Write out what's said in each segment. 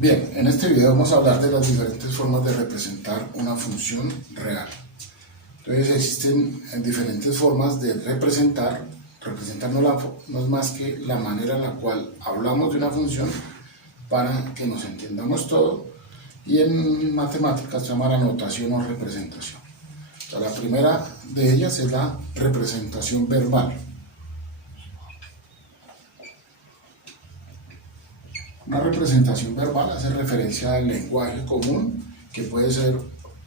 Bien, en este video vamos a hablar de las diferentes formas de representar una función real. Entonces existen diferentes formas de representar. Representar no es más que la manera en la cual hablamos de una función para que nos entendamos todo, y en matemáticas se llama la notación o representación. O sea, la primera de ellas es la representación verbal. Una representación verbal hace referencia al lenguaje común, que puede ser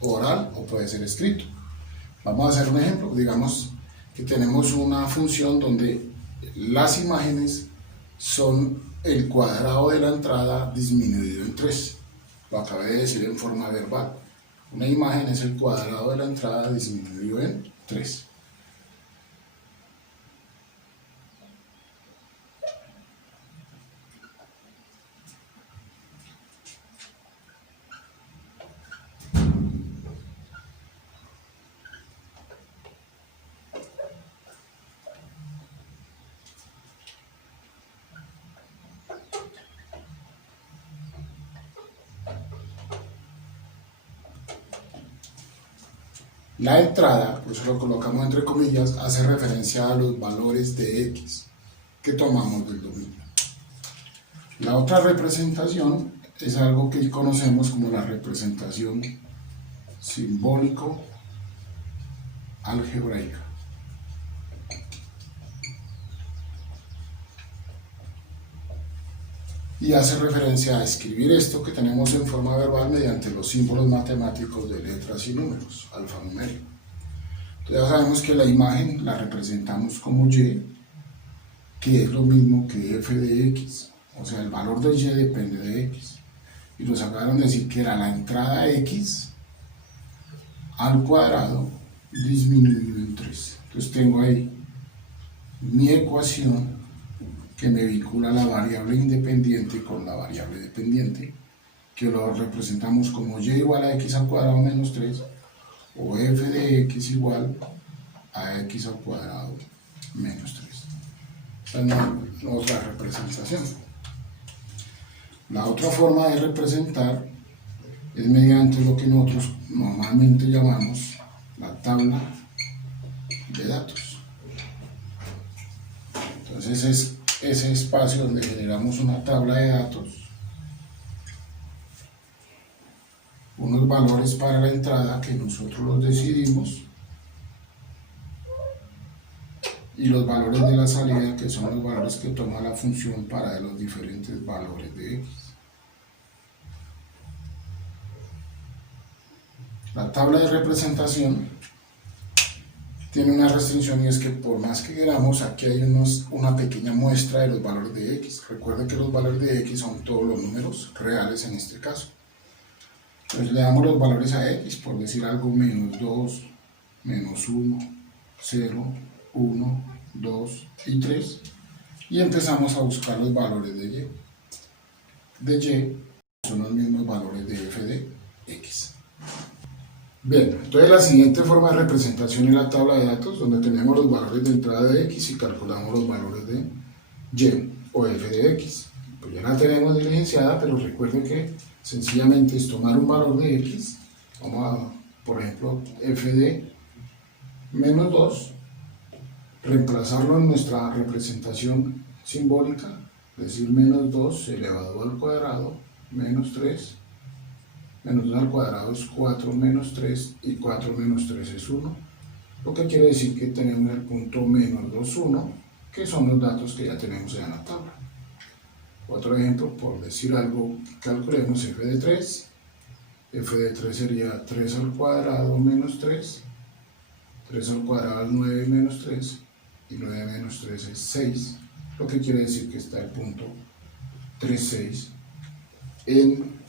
oral o puede ser escrito. Vamos a hacer un ejemplo. Digamos que tenemos una función donde las imágenes son el cuadrado de la entrada disminuido en 3. Lo acabé de decir en forma verbal. Una imagen es el cuadrado de la entrada disminuido en 3. La entrada, por eso lo colocamos entre comillas, hace referencia a los valores de x que tomamos del dominio. La otra representación es algo que conocemos como la representación simbólico-algebraica. Y hace referencia a escribir esto que tenemos en forma verbal mediante los símbolos matemáticos de letras y números, alfanumérico. Entonces ya sabemos que la imagen la representamos como y, que es lo mismo que f de x, o sea, el valor de y depende de x. Y nos acabaron de decir que era la entrada x al cuadrado disminuido en 3. Entonces tengo ahí mi ecuación que me vincula la variable independiente con la variable dependiente, que lo representamos como y igual a x al cuadrado menos 3, o f de x igual a x al cuadrado menos 3. Esta es otra representación. La otra forma de representar es mediante lo que nosotros normalmente llamamos la tabla de datos. Entonces es ese espacio donde generamos una tabla de datos, unos valores para la entrada que nosotros los decidimos, y los valores de la salida, que son los valores que toma la función para los diferentes valores de x. La tabla de representación tiene una restricción, y es que por más que queramos, aquí hay una pequeña muestra de los valores de x. Recuerden que los valores de x son todos los números reales en este caso. Entonces le damos los valores a x, por decir algo, menos 2, menos 1, 0, 1, 2 y 3, y empezamos a buscar los valores de y. De y son los mismos valores de f de x. Bien, entonces la siguiente forma de representación es la tabla de datos, donde tenemos los valores de entrada de x y calculamos los valores de y o f de x. Pues ya la tenemos diligenciada, pero recuerden que sencillamente es tomar un valor de x, vamos a, por ejemplo, f de menos 2, reemplazarlo en nuestra representación simbólica, es decir, menos 2 elevado al cuadrado, menos 3, menos 2 al cuadrado es 4 menos 3, y 4 menos 3 es 1, lo que quiere decir que tenemos el punto menos 2, 1, que son los datos que ya tenemos en la tabla. Otro ejemplo, por decir algo, calculemos f de 3. F de 3 sería 3 al cuadrado menos 3, 3 al cuadrado es 9 menos 3, y 9 menos 3 es 6, lo que quiere decir que está el punto 3, 6 en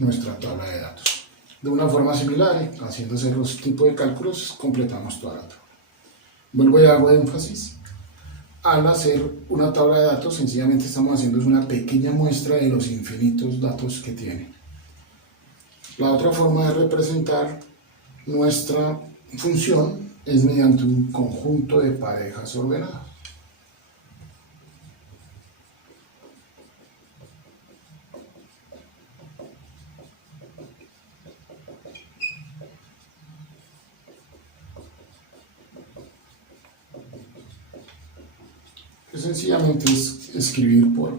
nuestra tabla de datos. De una forma similar, haciéndose los tipos de cálculos, completamos toda la tabla. Vuelvo y hago énfasis. Al hacer una tabla de datos, sencillamente estamos haciendo una pequeña muestra de los infinitos datos que tiene. La otra forma de representar nuestra función es mediante un conjunto de parejas ordenadas. que sencillamente es escribir por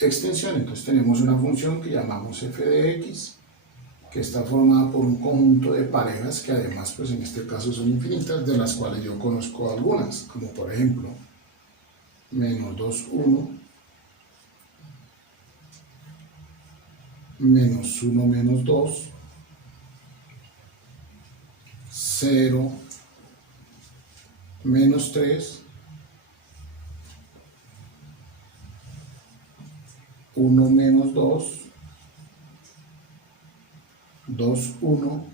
extensión. Entonces tenemos una función que llamamos f de x, que está formada por un conjunto de parejas que además, pues en este caso son infinitas, de las cuales yo conozco algunas, como por ejemplo menos 2, 1, menos 1, menos 2, 0, menos 3, 1 menos 2, 2, 1,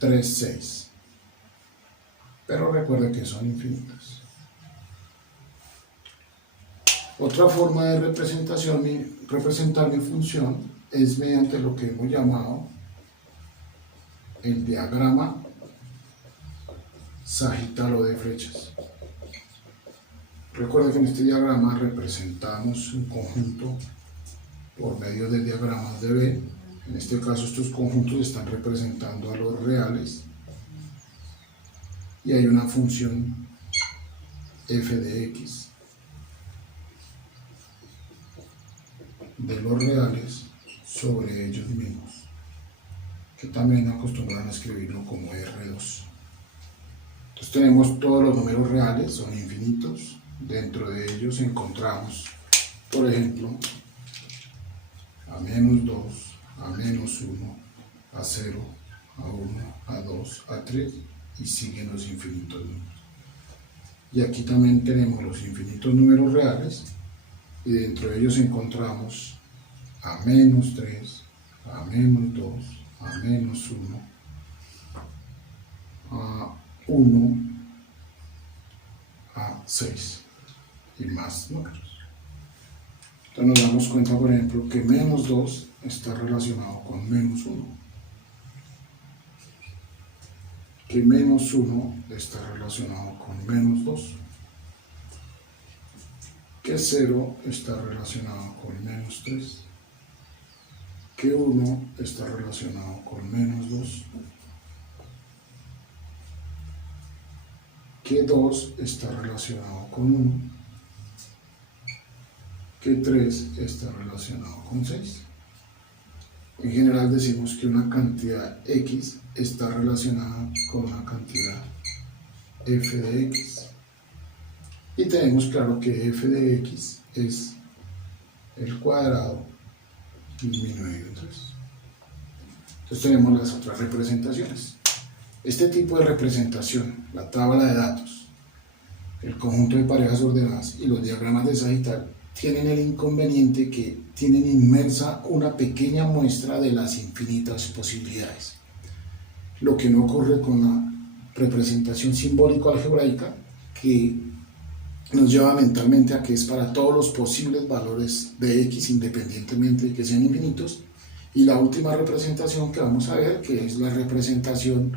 3, 6. Pero recuerde que son infinitas. Otra forma de representar mi función es mediante lo que hemos llamado el diagrama sagital o de flechas. Recuerda que en este diagrama representamos un conjunto por medio de diagramas de B. En este caso estos conjuntos están representando a los reales y hay una función f de x de los reales sobre ellos mismos, que también acostumbran a escribirlo como R2. Entonces tenemos todos los números reales, son infinitos. Dentro de ellos encontramos, por ejemplo, a menos 2, a menos 1, a 0, a 1, a 2, a 3 y siguen los infinitos números. Y aquí también tenemos los infinitos números reales y dentro de ellos encontramos a menos 3, a menos 2, a menos 1, a 1, a 6 y más números. Entonces nos damos cuenta, por ejemplo, que menos 2 está relacionado con menos 1, que menos 1 está relacionado con menos 2, que 0 está relacionado con menos 3, que 1 está relacionado con menos 2, que 2 está relacionado con 1, que 3 está relacionado con 6. En general decimos que una cantidad x está relacionada con una cantidad f de x. Y tenemos claro que f de x es el cuadrado disminuido en 3. Entonces tenemos las otras representaciones. Este tipo de representación, la tabla de datos, el conjunto de parejas ordenadas y los diagramas de sagital, tienen el inconveniente que tienen inmersa una pequeña muestra de las infinitas posibilidades. Lo que no ocurre con la representación simbólico-algebraica, que nos lleva mentalmente a que es para todos los posibles valores de x independientemente de que sean infinitos. Y la última representación que vamos a ver, que es la representación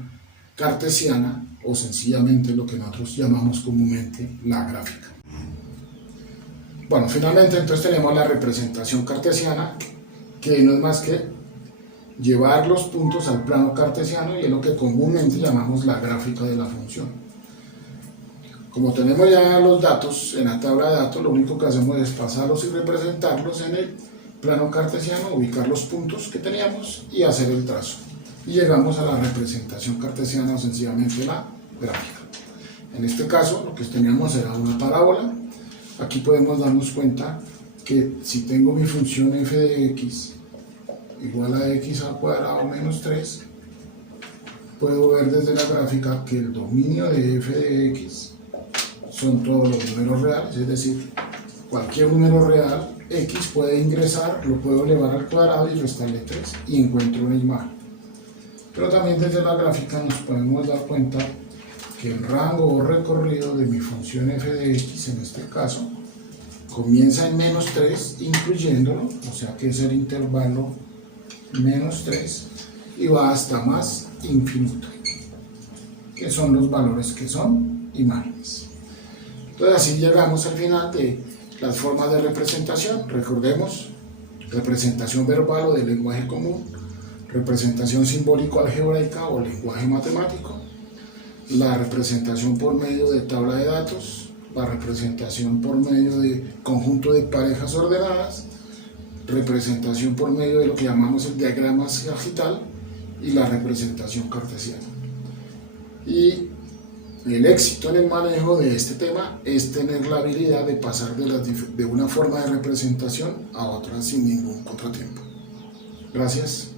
cartesiana, o sencillamente lo que nosotros llamamos comúnmente la gráfica. Bueno, finalmente entonces tenemos la representación cartesiana, que no es más que llevar los puntos al plano cartesiano, y es lo que comúnmente llamamos la gráfica de la función. Como tenemos ya los datos en la tabla de datos, lo único que hacemos es pasarlos y representarlos en el plano cartesiano, ubicar los puntos que teníamos y hacer el trazo. Y llegamos a la representación cartesiana, o sencillamente la gráfica. En este caso lo que teníamos era una parábola. Aquí podemos darnos cuenta que si tengo mi función f de x igual a x al cuadrado menos 3, puedo ver desde la gráfica que el dominio de f de x son todos los números reales, es decir, cualquier número real x puede ingresar, lo puedo elevar al cuadrado y restarle 3 y encuentro una imagen. Pero también desde la gráfica nos podemos dar cuenta que el rango o recorrido de mi función f de x, en este caso, comienza en menos 3, incluyéndolo, o sea que es el intervalo menos 3, y va hasta más infinito, que son los valores que son imágenes. Entonces así llegamos al final de las formas de representación. Recordemos: representación verbal o de lenguaje común, representación simbólico-algebraica o lenguaje matemático, la representación por medio de tabla de datos, la representación por medio de conjunto de parejas ordenadas, representación por medio de lo que llamamos el diagrama sagital y la representación cartesiana. Y el éxito en el manejo de este tema es tener la habilidad de pasar de una forma de representación a otra sin ningún contratiempo. Gracias.